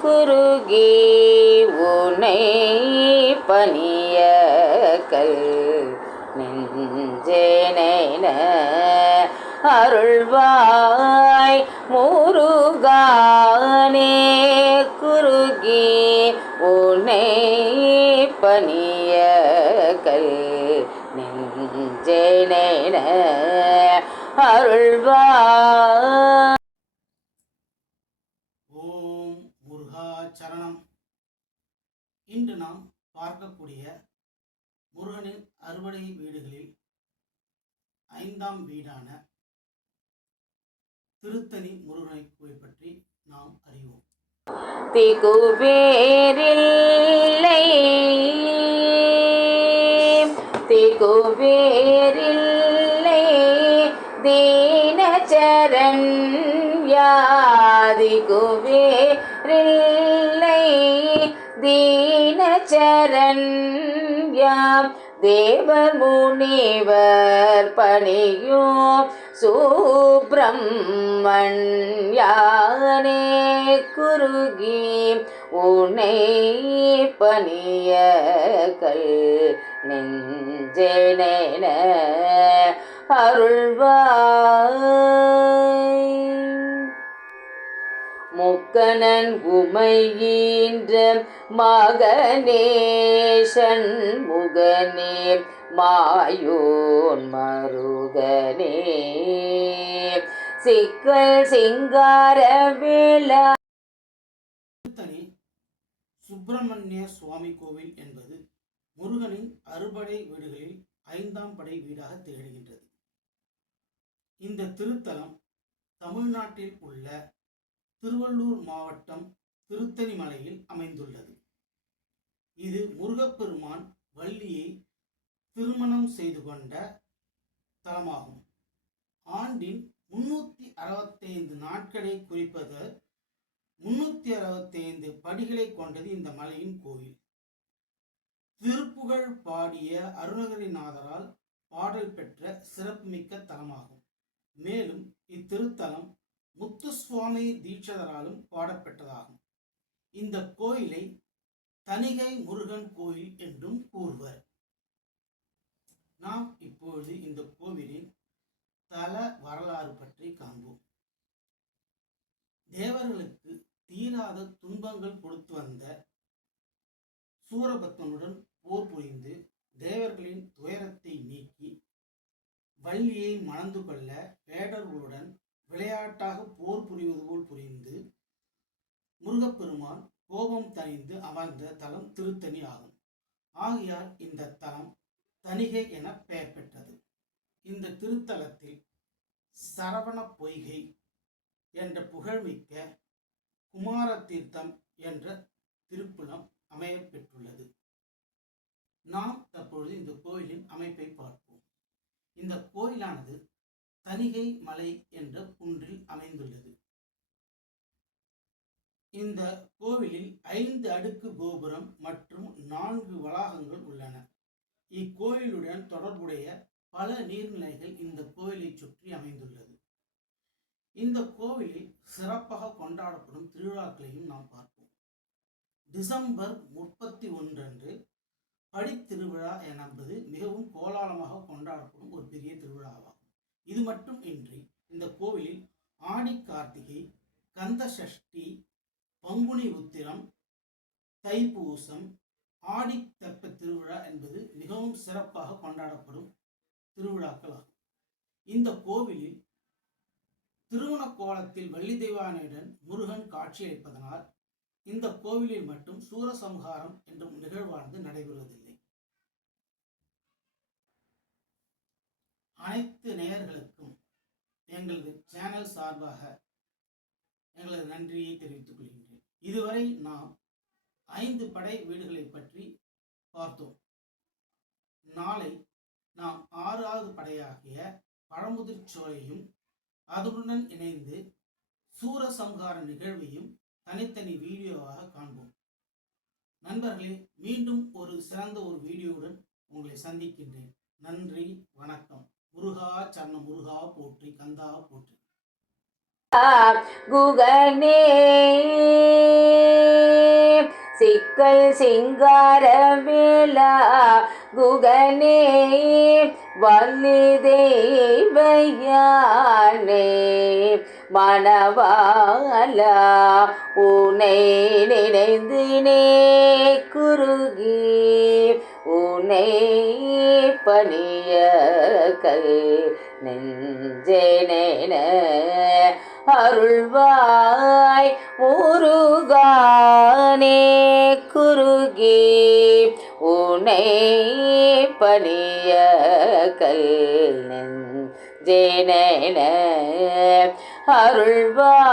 குறுகி உனை பணிய கல் நெஞ்சேன அருள்வாய் முருகானே குறுகி உனை பணிய கல் நெஞ்சேன அருள்வாய் இன்று நாம் பார்க்கக்கூடிய முருகனின் அறுவடை வீடுகளில் ஐந்தாம் வீடான திருத்தணி முருகனை கோயில் பற்றி நாம் அறிவோம். திகுவேரில்லை திகுவேரில்லை தீனச்சரன் யாதிகுவேரில்லை தீனச்சரண் யாம்? தேவர் முனிவர் பணியும் சுப்பிரமணியானே குருகி உனை பணிய கல் நெஞ்சேன அருள்வாய். முக்கணன் உமையீன்ற மகனேஷன் முகனே மாயோன் மருகனே. சிக்கல் சிங்கார வேளா சுப்பிரமணிய சுவாமி கோவில் என்பது முருகனின் அறுபடை வீடுகளில் ஐந்தாம் படை வீடாக திகழ்கின்றது. இந்த திருத்தலம் தமிழ்நாட்டில் உள்ள திருவள்ளூர் மாவட்டம் திருத்தணி மலையில் அமைந்துள்ளது. இது முருகப்பெருமான் வள்ளியை திருமணம் செய்து கொண்ட தலமாகும். ஆண்டின் முன்னூத்தி அறுபத்தைந்து நாட்களை குறிப்பது முன்னூத்தி அறுபத்தைந்து படிகளை கொண்டது இந்த மலையின் கோயில் திருப்புகழ் பாடிய அருணகிரிநாதரால் பாடல் பெற்ற சிறப்புமிக்க தலமாகும். மேலும் இத்திருத்தலம் முத்துசுவாமி தீட்சதராலும் பாடப்பெற்றதாகும். இந்த கோயிலை தனிகை முருகன் கோயில் என்றும் கூறுவர். நாம் இப்பொழுது இந்த கோவிலின் தல வரலாறு பற்றி காண்போம். தேவர்களுக்கு தீராத துன்பங்கள் கொடுத்து வந்த சூரபத்மனுடன் போர் புரிந்து தேவர்களின் துயரத்தை நீக்கி வள்ளியை மணந்து கொள்ள வேடர்களுடன் விளையாட்டாக போர் புரிவது போல் புரிந்து முருகப்பெருமான் கோபம் தணிந்து அமர்ந்த தலம் திருத்தணி ஆகும். ஆகையால் இந்த தலம் தணிகை என பெயர் பெற்றது. இந்த திருத்தலத்தில் சரவண பொய்கை என்ற புகழ்மிக்க குமார தீர்த்தம் என்ற திருப்புலம் அமைய பெற்றுள்ளது. நாம் தற்பொழுது இந்த கோயிலின் அமைப்பை பார்ப்போம். இந்த கோயிலானது தணிகை மலை என்ற குன்றில் அமைந்துள்ளது. இந்த கோவிலில் ஐந்து அடுக்கு கோபுரம் மற்றும் நான்கு வளாகங்கள் உள்ளன. இக்கோயிலுடன் தொடர்புடைய பல நீர்நிலைகள் இந்த கோயிலை சுற்றி அமைந்துள்ளது. இந்த கோவிலில் சிறப்பாக கொண்டாடப்படும் திருவிழாக்களையும் நாம் பார்ப்போம். டிசம்பர் முப்பத்தி ஒன்றன்று படித்திருவிழா என்பது மிகவும் கோலாலமாக கொண்டாடப்படும் ஒரு பெரிய திருவிழாவாகும். இது மட்டும் இன்றி இந்த கோவிலில் ஆடி கார்த்திகை கந்த சஷ்டி பங்குனி உத்திரம் தைப்பூசம் ஆடி தெப்ப திருவிழா என்பது மிகவும் சிறப்பாக கொண்டாடப்படும் திருவிழாக்கள் ஆகும் இந்த கோவிலில் திருவண கோலத்தில் வள்ளி தெய்வானையுடன் முருகன் காட்சியளிப்பதனால் இந்த கோவிலில் மட்டும் சூரசம்ஹாரம் என்ற நிகழ்வானது நடைபெறுவதில்லை. அனைத்து நேயர்களுக்கும் எங்களது சேனல் சார்பாக எங்களது நன்றியை தெரிவித்துக் கொள்கின்றேன். இதுவரை நாம் ஐந்து படை வீடுகளை பற்றி பார்த்தோம். நாளை நாம் ஆறாவது படையாகிய பழமுதிர் சோலையும் அதனுடன் இணைந்து சூரசம்ஹார நிகழ்வையும் தனித்தனி வீடியோவாக காண்போம். நண்பர்களே மீண்டும் ஒரு சிறந்த ஒரு வீடியோவுடன் உங்களை சந்திக்கின்றேன். நன்றி வணக்கம். முருகா சரண முருகா போற்றி கந்தா போற்றி. குகனே. சிக்கல் சிங்கார வேலா குகனே. வல்லி தெய்வயானே மணவாலா உனை நினைந்து நே குருகி உனை பணிய கல் நெஞ்சேனேன அருள்வாய் முருகானே குருகி உனை பணிய கல் நெஞ்சேனேன அருள்வாய்.